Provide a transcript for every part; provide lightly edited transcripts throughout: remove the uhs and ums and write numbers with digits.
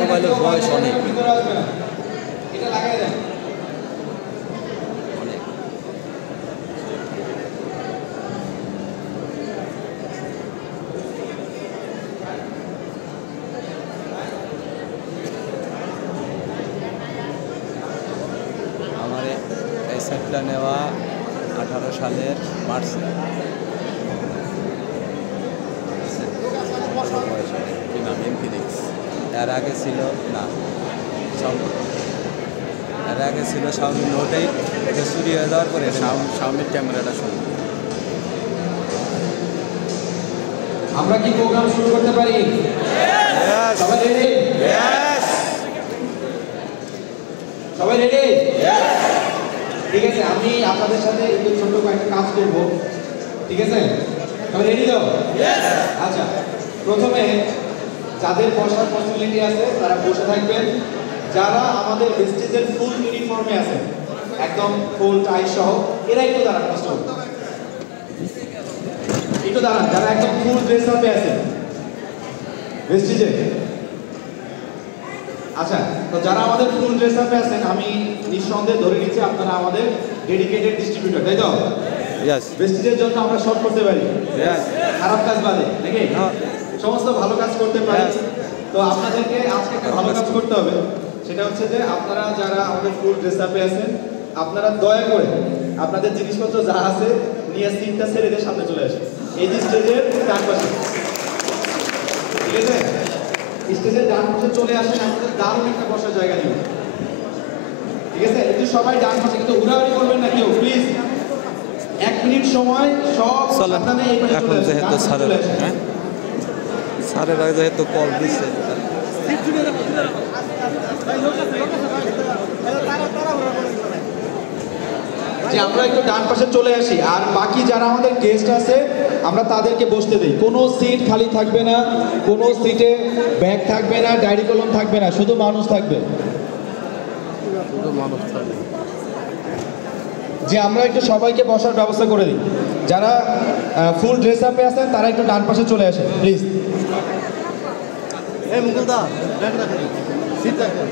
মোবাইলের বয়স অনেক আমার এই সেটটা নেওয়া 18 সালের মার্চে। কি নাম? ইনফিনিক্স। এর আগে ছিল না এর আগে ছিল শাওমি নোট 8, এটা চুরি হয়ে যাওয়ার পরে শাওমির ক্যামেরাটা শুরু। আমরা কি প্রোগ্রাম শুরু করতে পারি? সবাই রেডি? সবাই রেডি? ঠিক আছে, আমি আপনাদের সাথে একটু ছোট কয়েকটা কাজ করব, ঠিক আছে? সবাই রেডি তো? আচ্ছা, প্রথমে যাদের বসার পসিবিলিটি আছে তারা বসে থাকবেন। যারা আমাদের ভেস্টিজের ফুল ইউনিফর্মে আছে, একদম ফুল টাই সহ, এরা একটু দাঁড়ান, কষ্ট একটু দাঁড়ান। যারা একদম ফুল ড্রেস আপে আছে ভেস্টিজে, আচ্ছা, তো যারা আমাদের ফুল ড্রেস আপে আছেন, আমি নিঃসন্দেহে ধরে নিচ্ছি আপনারা আমাদের ডেডিকেটেড ডিস্ট্রিবিউটর, তাই তো? ভেস্টিজের জন্য আমরা সব করতে পারি, খারাপ কাজ বাদে নাকি সমস্ত ভালো কাজ করতে পারি। তো আপনাদেরকে আজকে একটা ভালো কাজ করতে হবে, সেটা হচ্ছে যে আপনারা যারা আমাদের ফুল ড্রেস আপে আছেন, আপনারা দয়া করে আপনাদের জিনিসপত্র যা আছে নিয়ে সিটটা ছেড়ে দিয়ে সামনে চলে আসেন, এই যে স্টেজের ডান পাশে, ঠিক আছে? স্টেজের ডান পাশে চলে আসেন, আপনাদের দারুণ একটা বসার জায়গা দিন, ঠিক আছে? একটু সবাই ডান পাশে, কিন্তু হুড়াহুড়ি করবেন না কেউ, প্লিজ। 1 মিনিট সময়, সব সাবধানে এই পাশে চলে আসেন। এখন স্যারের আগে যেহেতু কল দিচ্ছে, যে আমরা একটু ডান পাশে চলে আসি, আর বাকি যারা আমাদের গেস্ট আছে আমরা তাদেরকে বসতে দিই। কোনো সিট খালি থাকবে না, কোনো সিটে ব্যাগ থাকবে না, ডায়েরি কলম থাকবে না, শুধু মানুষ থাকবে। যে আমরা একটু সবাইকে বসার ব্যবস্থা করে দিই। যারা ফুল ড্রেস আপে আছেন তারা একটু ডান পাশে চলে আসেন, প্লিজ। মুকুলদা, সিট রাখেন,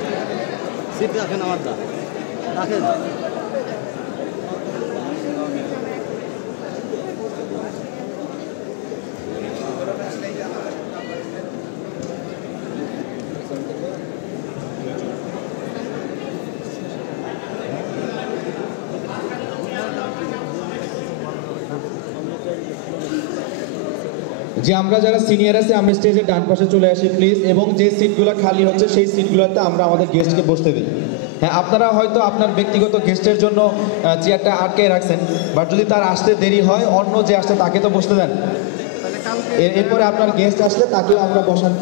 সিট রাখেন, আমার দা রাখেন। যে আমরা যারা সিনিয়র আছে আমরা স্টেজের ডান পাশে চলে আসি, প্লিজ। এবং যে সিটগুলো খালি হচ্ছে সেই সিটগুলোতে আমরা আমাদের গেস্টকে বসতে দিই। হ্যাঁ, আপনারা হয়তো আপনার ব্যক্তিগত গেস্টের জন্য চেয়ারটা আটকে রাখছেন, বাট যদি তার আসতে দেরি হয়, অন্য যে আসছে তাকে তো বসতে দেন। এরপরে আপনার গেস্ট আসলে তাকেও আমরা বসান।